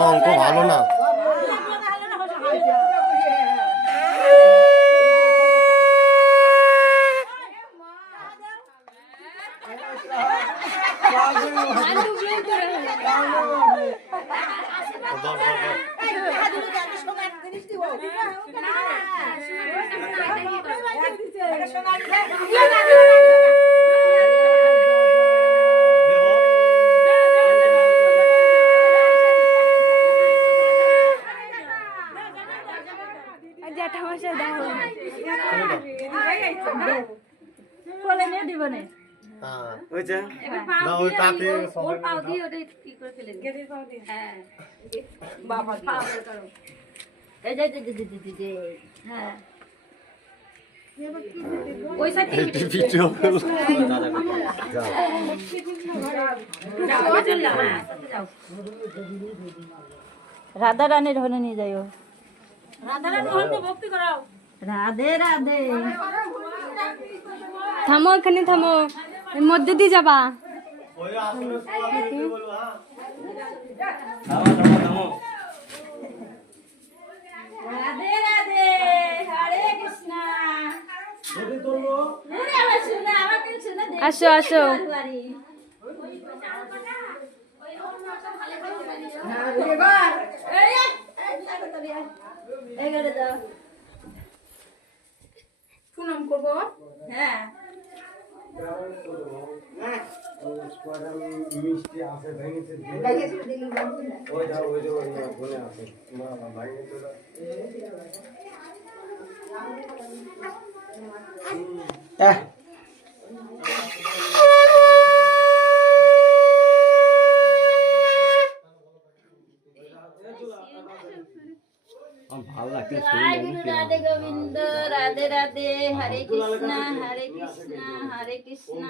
অঙ্ক ভালো না। রাধা রানীর হলে নিয়ে যাইও। রাধে রাধে। থামো এখানে থামো, এর মধ্যে দিয়ে যাবা। রাধে রাধে, হরে কৃষ্ণ। আসো আসো। প্রণাম করবো। হ্যাঁ মিষ্টি আছে ভেঙেছে ওই যাও বলে আছে রাধে গোবিন্দ, রাধে রাধে, হরে কৃষ্ণ হরে কৃষ্ণ হরে কৃষ্ণ।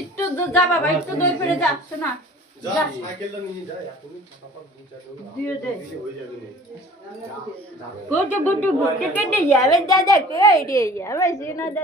একটু যা বাবা, একটু দই ফিরে যা। শোনা গুড গুড গুড কেটে যাবে দাদা, কে রে যাবে শোনা দাদা।